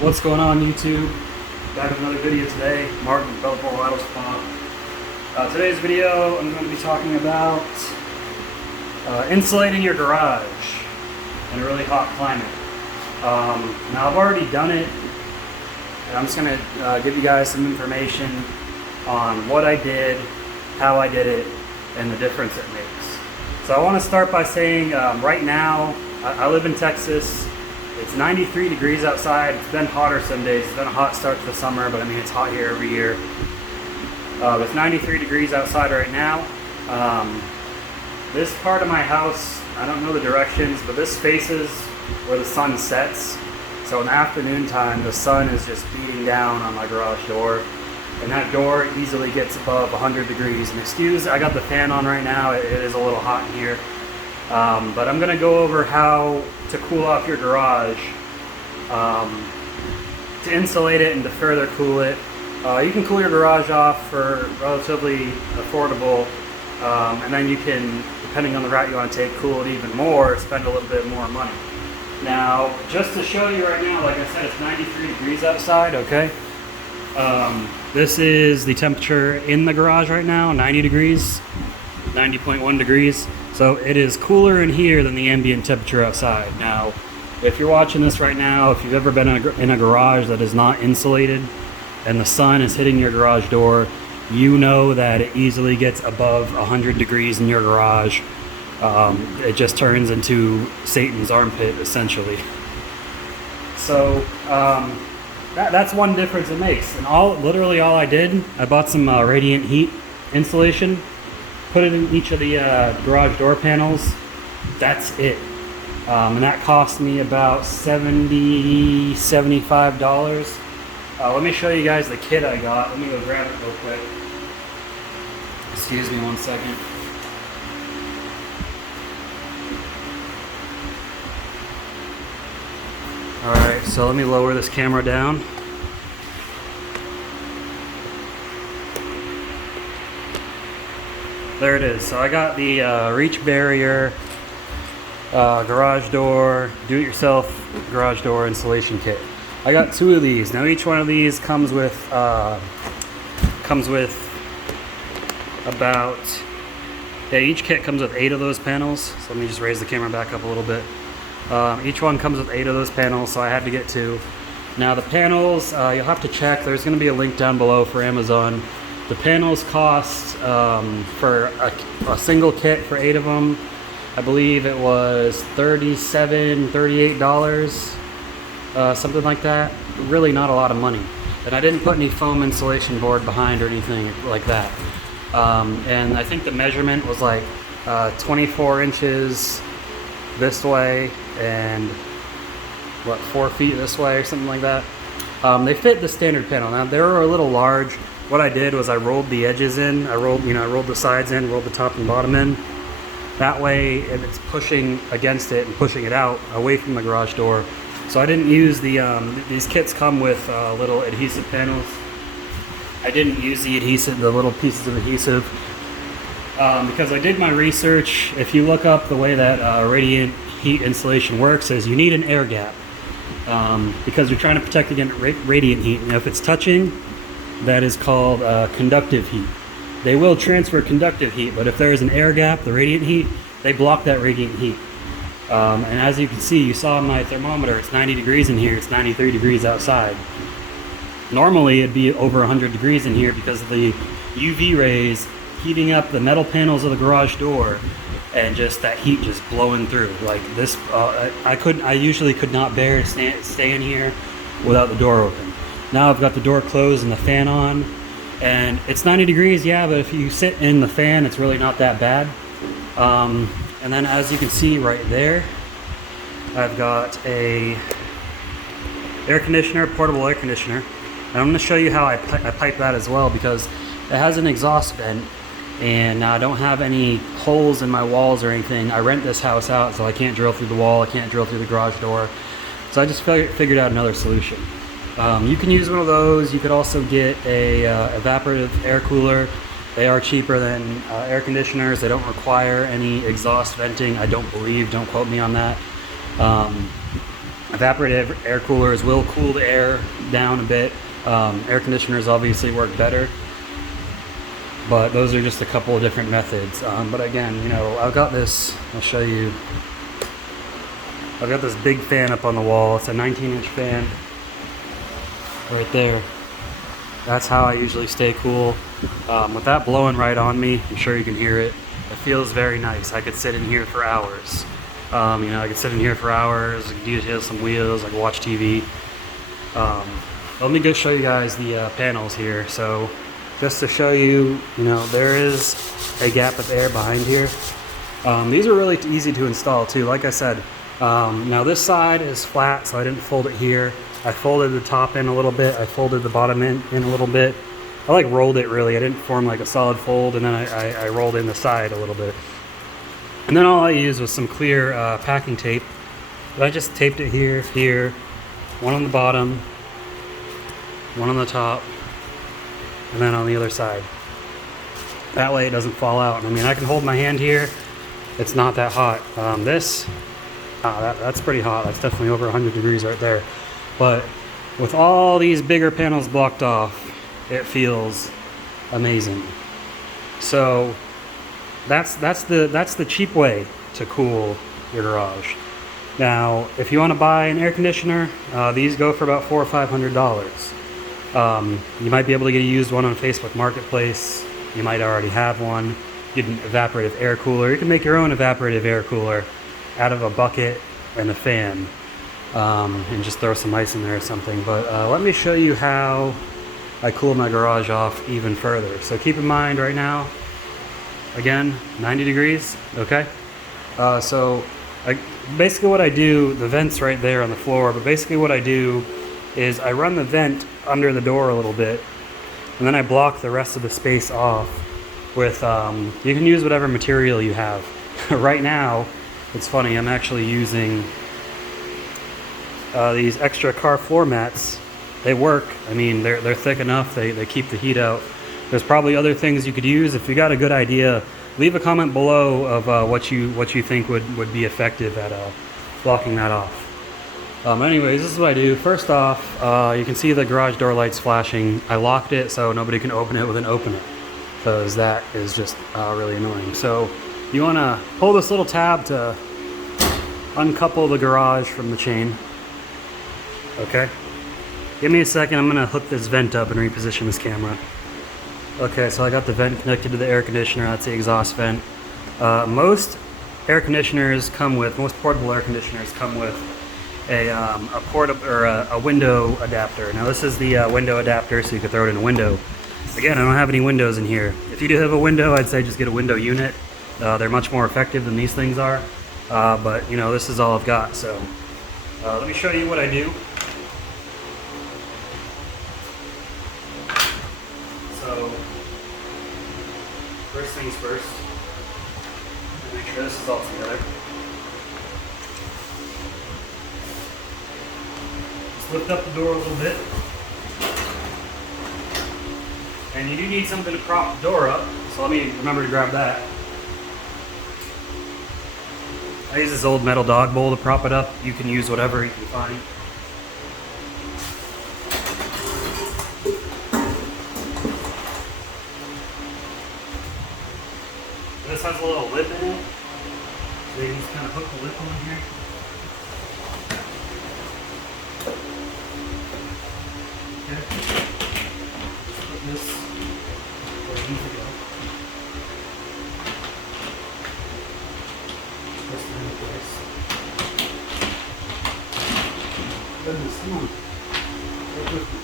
What's going on, YouTube? Back with another video today. Martin with Belport Auto Spa. Today's video, I'm going to be talking about insulating your garage in a really hot climate. Now, I've already done it, and I'm just going to give you guys some information on what I did, how I did it, and the difference it makes. So I want to start by saying right now, I live in Texas. It's 93 degrees outside. It's been hotter some days. It's been a hot start to the summer, but I mean, it's hot here every year. It's 93 degrees outside right now. This part of my house, I don't know the directions, but this faces where the sun sets. So in the afternoon time, the sun is just beating down on my garage door. And that door easily gets above 100 degrees. And excuse, I got the fan on right now. It is a little hot in here. But I'm going to go over how to cool off your garage, to insulate it and to further cool it. You can cool your garage off for relatively affordable, and then you can, depending on the route you want to take, cool it even more, spend a little bit more money. Now, just to show you right now, like I said, it's 93 degrees outside, okay? This is the temperature in the garage right now, 90 degrees, 90.1 degrees. So it is cooler in here than the ambient temperature outside. Now, if you're watching this right now, if you've ever been in a garage that is not insulated and the sun is hitting your garage door, you know that it easily gets above 100 degrees in your garage. It just turns into Satan's armpit, essentially. So that's one difference it makes. And literally all I did, I bought some radiant heat insulation, put it in each of the garage door panels. That's it. And that cost me about $75. Let me show you guys the kit I got. Let me go grab it real quick. Excuse me one second. Alright, so let me lower this camera down. There it is. So I got the reach barrier, garage door, do-it-yourself garage door installation kit. I got 2 of these. Now each one of these comes with about, each kit comes with 8 of those panels. So let me just raise the camera back up a little bit. Each one comes with 8 of those panels, so I had to get 2. Now the panels, you'll have to check. There's going to be a link down below for Amazon. The panels cost, for a single kit for 8 of them, I believe it was $37, $38, something like that. Really not a lot of money. And I didn't put any foam insulation board behind or anything like that. And I think the measurement was like 24 inches this way and 4 feet this way or something like that. They fit the standard panel. Now they were a little large. What I did was I rolled the edges in. I rolled the sides in, rolled the top and bottom in. That way, if it's pushing against it and pushing it out away from the garage door. So I didn't use the, these kits come with little adhesive panels. I didn't use the adhesive, the little pieces of adhesive, because I did my research. If you look up the way that radiant heat insulation works, is you need an air gap, because you're trying to protect against radiant heat. Now if it's touching, that is called conductive heat. They will transfer conductive heat, but if there is an air gap, the radiant heat, they block that radiant heat. And as you can see, you saw my thermometer, it's 90 degrees in here, it's 93 degrees outside. Normally it'd be over 100 degrees in here because of the UV rays heating up the metal panels of the garage door and just that heat just blowing through. Like this, I usually could not bear to stay in here without the door open. Now I've got the door closed and the fan on, and it's 90 degrees, yeah, but if you sit in the fan, it's really not that bad. And then as you can see right there, I've got a air conditioner, portable air conditioner. And I'm going to show you how I pipe that as well, because it has an exhaust vent, and I don't have any holes in my walls or anything. I rent this house out, so I can't drill through the wall, I can't drill through the garage door. So I just figured out another solution. You can use one of those. You could also get a evaporative air cooler. They are cheaper than air conditioners. They don't require any exhaust venting, I don't believe. Don't quote me on that. Evaporative air coolers will cool the air down a bit. Air conditioners obviously work better, but those are just a couple of different methods. But again, you know, I've got this, I'll show you. I've got this big fan up on the wall. It's a 19-inch fan right there. That's how I usually stay cool. With that blowing right on me, I'm sure you can hear it. It feels very nice. I could sit in here for hours. You know, I could sit in here for hours, I could detail some wheels, I could watch TV. Let me go show you guys the panels here. So just to show you, you know, there is a gap of air behind here. These are really easy to install too. Like I said, now this side is flat, so I didn't fold it here. I folded the top in a little bit. I folded the bottom in a little bit. I like rolled it really. I didn't form like a solid fold, and then I rolled in the side a little bit. And then all I used was some clear packing tape. But I just taped it here, here, one on the bottom, one on the top, and then on the other side. That way it doesn't fall out. I mean, I can hold my hand here. It's not that hot. That's pretty hot. That's definitely over 100 degrees right there. But with all these bigger panels blocked off, it feels amazing. So that's the cheap way to cool your garage. Now, if you want to buy an air conditioner, these go for about $400 or $500. You might be able to get a used one on Facebook Marketplace. You might already have one. Get an evaporative air cooler. You can make your own evaporative air cooler out of a bucket and a fan, and just throw some ice in there or something. But let me show you how I cool my garage off even further. So keep in mind right now, again, 90 degrees, okay? Basically what I do, the vent's right there on the floor, but basically what I do is I run the vent under the door a little bit, and then I block the rest of the space off with, you can use whatever material you have. Right now, it's funny, I'm actually using these extra car floor mats. They work. I mean, they're thick enough, they keep the heat out. There's probably other things you could use. If you got a good idea, leave a comment below of what you think would be effective at blocking that off. Anyways, this is what I do. First off, you can see the garage door lights flashing. I locked it so nobody can open it with an opener, because that is just really annoying. So you want to pull this little tab to uncouple the garage from the chain. Okay, give me a second. I'm gonna hook this vent up and reposition this camera. Okay, so I got the vent connected to the air conditioner. That's the exhaust vent. Most portable air conditioners come with a window adapter. Now this is the window adapter, so you can throw it in a window. Again, I don't have any windows in here. If you do have a window, I'd say just get a window unit. They're much more effective than these things are. But you know, this is all I've got. So let me show you what I do. So first things first, make sure this is all together. Just lift up the door a little bit. And you do need something to prop the door up, so let me remember to grab that. I use this old metal dog bowl to prop it up. You can use whatever you can find. This has a little lip in it, so you can just kind of hook the lip on here. Okay. Just put this where it needs to go. Press it into place. Goodness, come on. Work with me.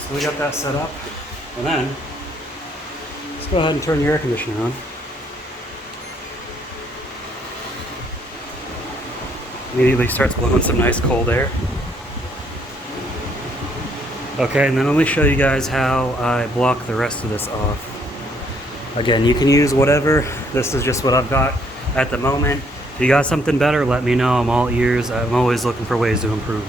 So we got that set up, and then let's go ahead and turn your air conditioner on. Immediately starts blowing some nice cold air. Okay, and then let me show you guys how I block the rest of this off. Again, you can use whatever. This is just what I've got at the moment. If you got something better, let me know. I'm all ears. I'm always looking for ways to improve.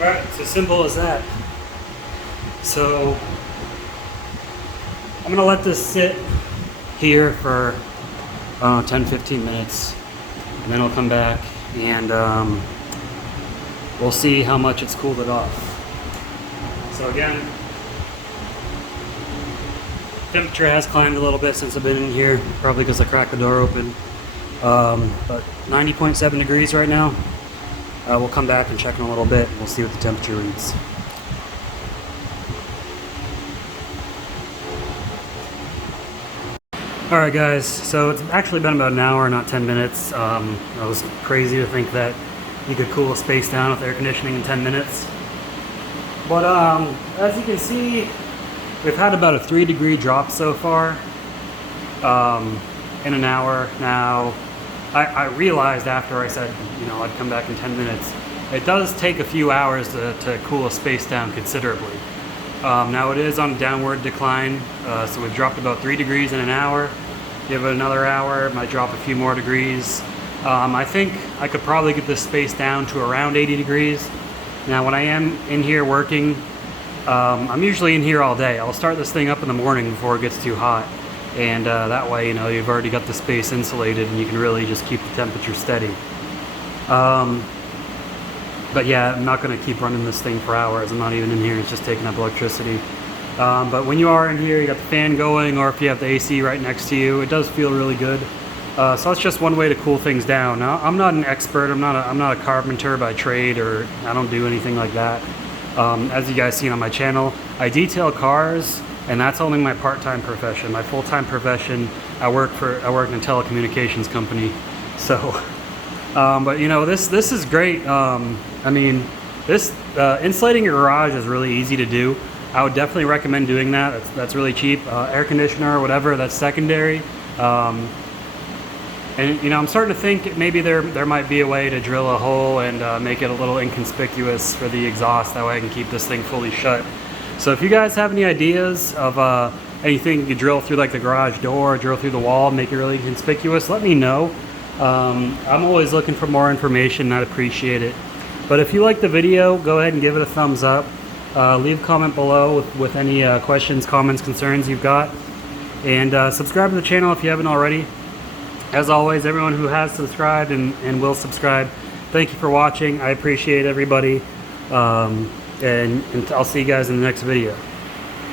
Alright, it's as simple as that. So I'm gonna let this sit here for 10-15 minutes, and then I'll come back and we'll see how much it's cooled it off. So again, temperature has climbed a little bit since I've been in here, probably because I cracked the door open. But 90.7 degrees right now. We'll come back and check in a little bit, and we'll see what the temperature reads. Alright guys, so it's actually been about an hour, not 10 minutes. It was crazy to think that you could cool a space down with air conditioning in 10 minutes. But as you can see, we've had about a 3-degree drop so far in an hour. Now, I realized after I said, you know, I'd come back in 10 minutes, it does take a few hours to cool a space down considerably. Now it is on a downward decline, so we've dropped about 3 degrees in an hour. Give it another hour, it might drop a few more degrees. I think I could probably get this space down to around 80 degrees. Now when I am in here working, I'm usually in here all day. I'll start this thing up in the morning before it gets too hot. And that way, you know, you've already got the space insulated and you can really just keep the temperature steady. But yeah, I'm not going to keep running this thing for hours. I'm not even in here, it's just taking up electricity. But when you are in here, you got the fan going, or if you have the AC right next to you, it does feel really good. So that's just one way to cool things down. Now, I'm not an expert, I'm not a carpenter by trade, or I don't do anything like that. As you guys seen on my channel, I detail cars, and that's only my part-time profession. My full-time profession, I work in a telecommunications company. So, but you know, this is great. I mean, insulating your garage is really easy to do. I would definitely recommend doing that. That's really cheap. Air conditioner or whatever, that's secondary. And you know, I'm starting to think maybe there might be a way to drill a hole and make it a little inconspicuous for the exhaust. That way I can keep this thing fully shut. So if you guys have any ideas of anything you could drill through, like the garage door, drill through the wall, make it really conspicuous, let me know. I'm always looking for more information, and I'd appreciate it. But if you like the video, go ahead and give it a thumbs up. Leave a comment below with any questions, comments, concerns you've got. And subscribe to the channel if you haven't already. As always, everyone who has subscribed and will subscribe, thank you for watching. I appreciate everybody. And I'll see you guys in the next video.